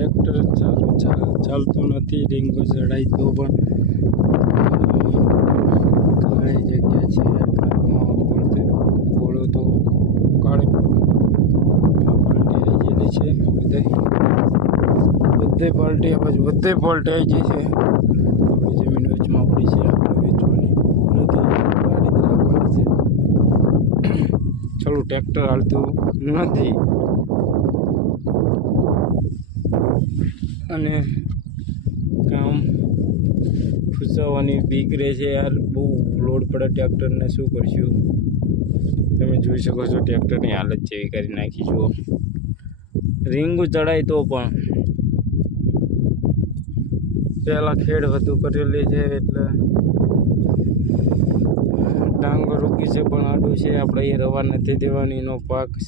Tractor ચાલતું નથી. રીંગો ચડાય તો પણ ઘણી જગ્યા છે બોલો તો કાળી પાલટી આવી ગયેલી છે. બધે પાલટી બધે પાલટી આવી ગઈ છે. આપણી જમીન વેચમાં પડી છે, આપણે વેચવાની નથી, ગાડી જ રાખવાની છે. ચાલો ટ્રેક્ટર હાલતું નથી અને કામ ફૂસવાની બીક રહે છે યાર. બહુ લોડ પડે ટ્રેક્ટરને, શું કરશું? તમે જોઈ શકો છો ટ્રેક્ટરની હાલત જેવી કરી નાખી. જુઓ, રીંગું ચડાય તો પણ પહેલાં ખેડ વધુ કરેલી છે એટલે ડાંગર ઉગી છે પણ આડું છે. આપણે એ રવા નથી દેવાની, એનો પાક